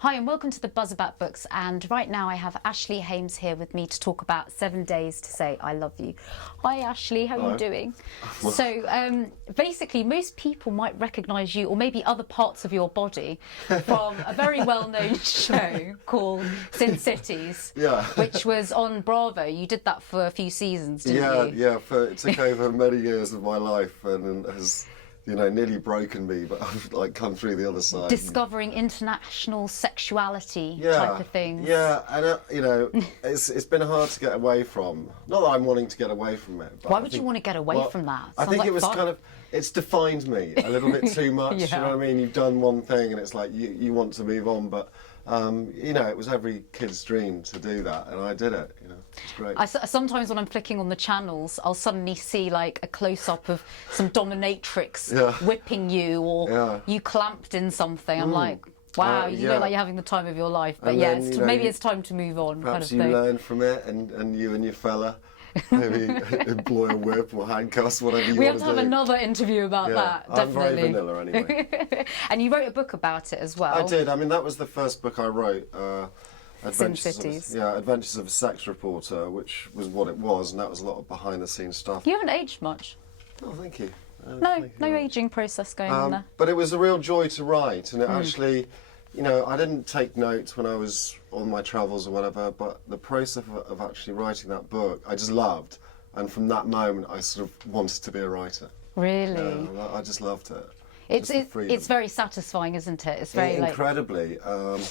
Hi and welcome to the Buzz About Books, and right now I have Ashley Hames here with me to talk about 7 Days to Say I Love You. Hi Ashley, how are you doing? So basically most people might recognise you, or maybe other parts of your body, from a very well-known show called Sin Cities, which was on Bravo. You did that for a few seasons, didn't you? Yeah, it took over many years of my life and has, nearly broken me, but I've come through the other side. Discovering international sexuality type of things. Yeah, and it's been hard to get away from. Not that I'm wanting to get away from it. But Why would you want to get away from that? I think it was it's defined me a little bit too much. You know what I mean? You've done one thing and it's like you want to move on, but it was every kid's dream to do that, and I did it. It's great. Sometimes when I'm flicking on the channels, I'll suddenly see a close-up of some dominatrix whipping you, or you clamped in something. I'm like, wow, you look like you're having the time of your life. But maybe it's time to move on. Perhaps you learn from it, and you and your fella maybe employ a whip or handcuffs, whatever you want to do. We have to have another interview about that, definitely. I'm very vanilla anyway. And you wrote a book about it as well. I did. I mean, that was the first book I wrote. Sin Cities. Adventures of a Sex Reporter, which was what it was, and that was a lot of behind-the-scenes stuff. You haven't aged much. Oh, thank you. No aging process going on there. But it was a real joy to write, and it actually, I didn't take notes when I was on my travels or whatever, but the process of actually writing that book, I just loved. And from that moment, I sort of wanted to be a writer. Really? I just loved it. It's very satisfying, isn't it? It's very incredibly. And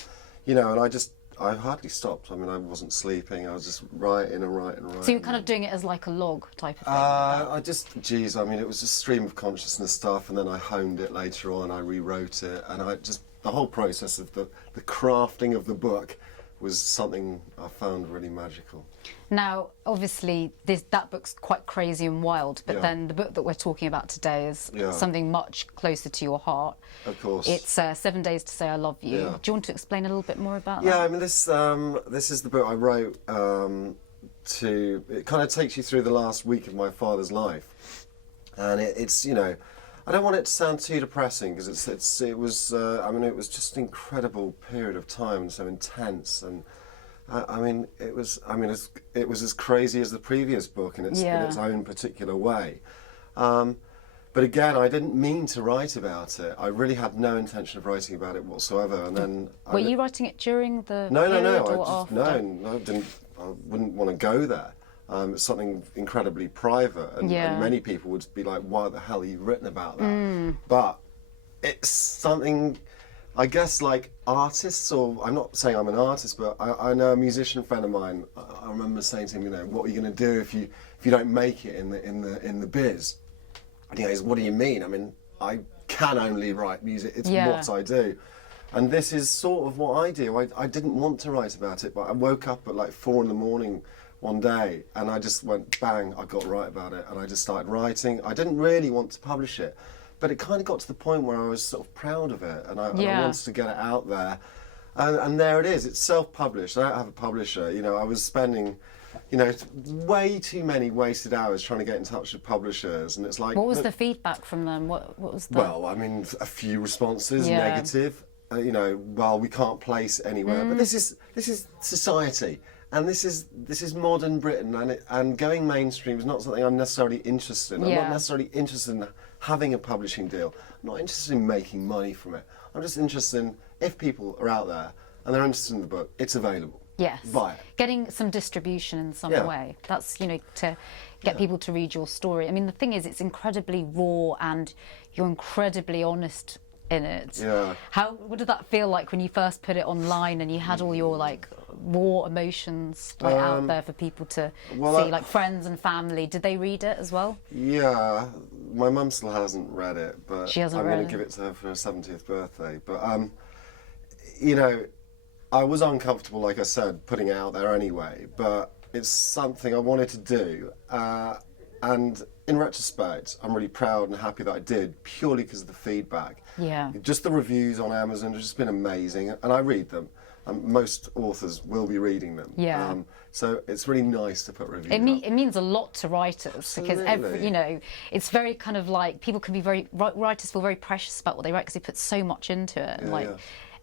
I hardly stopped. I mean, I wasn't sleeping. I was just writing and writing and writing. So you're kind of doing it as like a log type of thing? It was a stream of consciousness stuff, and then I honed it later on. I rewrote it, and the whole process of the crafting of the book was something I found really magical. Now, obviously, that book's quite crazy and wild, but then the book that we're talking about today is something much closer to your heart. Of course. It's 7 Days to Say I Love You. Do you want to explain a little bit more about that? Yeah, I mean, this is the book I wrote it kind of takes you through the last week of my father's life. And it's I don't want it to sound too depressing, because it was just an incredible period of time, so intense, and it was as crazy as the previous book in its own particular way. But again, I didn't mean to write about it. I really had no intention of writing about it whatsoever. And then were you writing it during the No. I didn't. I wouldn't want to go there. It's something incredibly private, and many people would be like, why the hell have you written about that? But it's something, I guess, like artists, or I'm not saying I'm an artist, but I know a musician friend of mine, I remember saying to him, what are you going to do if you don't make it in the biz? And he goes, what do you mean? I mean, I can only write music, it's what I do. And this is sort of what I do. I didn't want to write about it, but I woke up at 4 in the morning one day, and I just went, bang, I got to write about it, and I just started writing. I didn't really want to publish it, but it kind of got to the point where I was sort of proud of it, and I wanted to get it out there. And there it is, it's self-published. I don't have a publisher. I was spending, way too many wasted hours trying to get in touch with publishers, and it's like... What was the feedback from them? What was the... Well, I mean, a few responses, negative. We can't place anywhere, but this is society. And this is modern Britain, and going mainstream is not something I'm necessarily interested in. I'm not necessarily interested in having a publishing deal. I'm not interested in making money from it. I'm just interested in, if people are out there and they're interested in the book, it's available. Yes. Buy it. Getting some distribution in some way. That's, to get people to read your story. I mean, the thing is, it's incredibly raw, and you're incredibly honest in it. Yeah. What did that feel like when you first put it online and you had all your raw emotions out there for people to see, friends and family? Did they read it as well? Yeah, my mum still hasn't read it, but I'm going to give it to her for her 70th birthday. But I was uncomfortable, like I said, putting it out there anyway, but it's something I wanted to do, and in retrospect, I'm really proud and happy that I did, purely because of the feedback. Yeah. Just the reviews on Amazon have just been amazing, and I read them. Most authors will be reading them. Yeah. So it's really nice to put reviews up. It means a lot to writers. Absolutely. Because it's very kind of writers feel very precious about what they write, because they put so much into it. And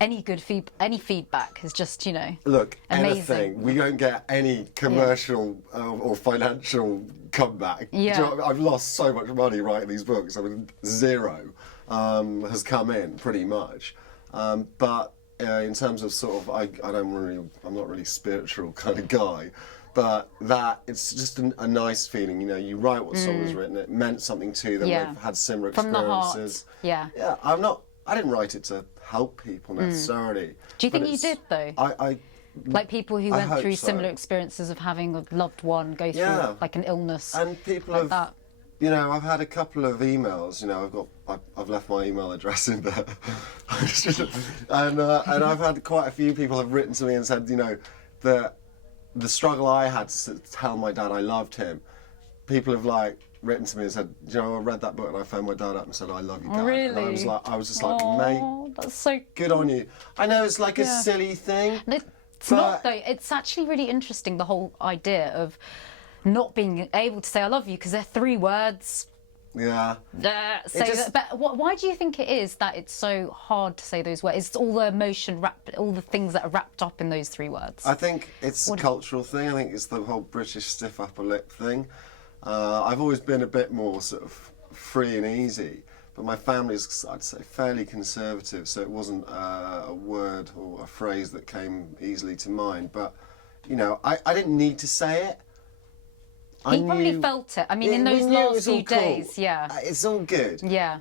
any good any feedback is just, you know, look, amazing. anything. We don't get any commercial or financial comeback. Yeah. Do you know what I mean? I've lost so much money writing these books. I mean, zero has come in pretty much. But in terms of sort of, I'm not really spiritual kind of guy. But that, it's just a nice feeling, you know, you write what someone's written, it meant something to them, they've had similar experiences. From the heart, Yeah, I didn't write it to help people necessarily. Do you think you did, though? Like people who went through similar experiences of having a loved one go through like an illness, and people like that. You know, I've had a couple of emails. You know, I've left my email address in there, and I've had quite a few people have written to me and said, you know, that the struggle I had to tell my dad I loved him. People have like written to me and said, you know, I read that book and I phoned my dad up and said, I love you, Dad. Really? And I was just like, mate, that's so good on you. I know it's like a silly thing. It's not though. It's actually really interesting, the whole idea of not being able to say I love you, because they're 3 words. Yeah. But why do you think it is that it's so hard to say those words? It's all the emotion, all the things that are wrapped up in those 3 words. I think it's a cultural thing. I think it's the whole British stiff upper lip thing. I've always been a bit more sort of free and easy, but my family's, I'd say, fairly conservative, so it wasn't a word or a phrase that came easily to mind. But, you know, I didn't need to say it. He probably felt it. I mean, in those last few days, yeah. It's all good. Yeah.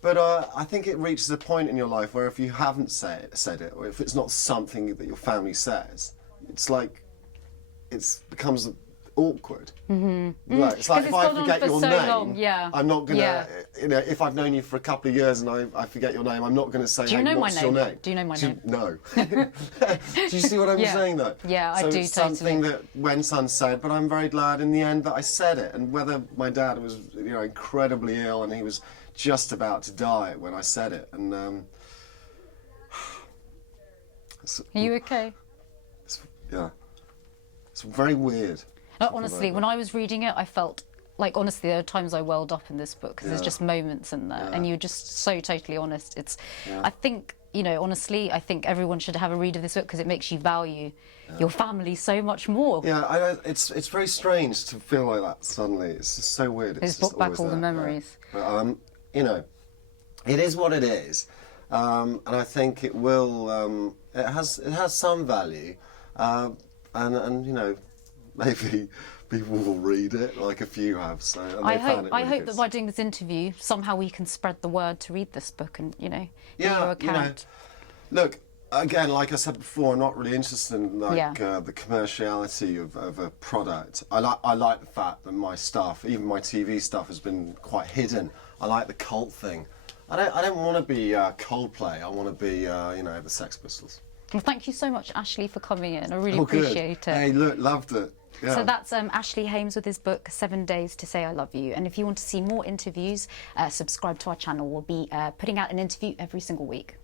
But I think it reaches a point in your life where if you haven't said it, or if it's not something that your family says, it's like it becomes awkward. Mm-hmm. Like, it's like if I forget your name, I'm not gonna. You know, if I've known you for a couple of years and I forget your name, I'm not gonna say, Do you know what's my your name? name? Do you know my name? No. Do you see what I'm saying though? Yeah, so I do it's something that when son said, but I'm very glad in the end that I said it. And whether my dad was, you know, incredibly ill and he was just about to die when I said it, and are you okay? It's very weird. Honestly, when I was reading it, I felt like, honestly, there are times I welled up in this book because there's just moments in there, and you're just so totally honest. It's, I think, you know, honestly, I think everyone should have a read of this book because it makes you value your family so much more. Yeah, it's very strange to feel like that suddenly. It's just so weird. It's brought back all the memories. But, you know, it is what it is, and I think it will. It has some value, and you know, maybe people will read it, like a few have. So I hope that by doing this interview, somehow we can spread the word to read this book and, you know, your account. You know, look, again, like I said before, I'm not really interested in like the commerciality of a product. I like the fact that my stuff, even my TV stuff, has been quite hidden. I like the cult thing. I don't want to be Coldplay. I want to be, you know, the Sex Pistols. Well, thank you so much, Ashley, for coming in. I really appreciate it. Hey, look, loved it. Yeah. So that's Ashley Hames with his book, 7 Days to Say I Love You. And if you want to see more interviews, subscribe to our channel. We'll be putting out an interview every single week.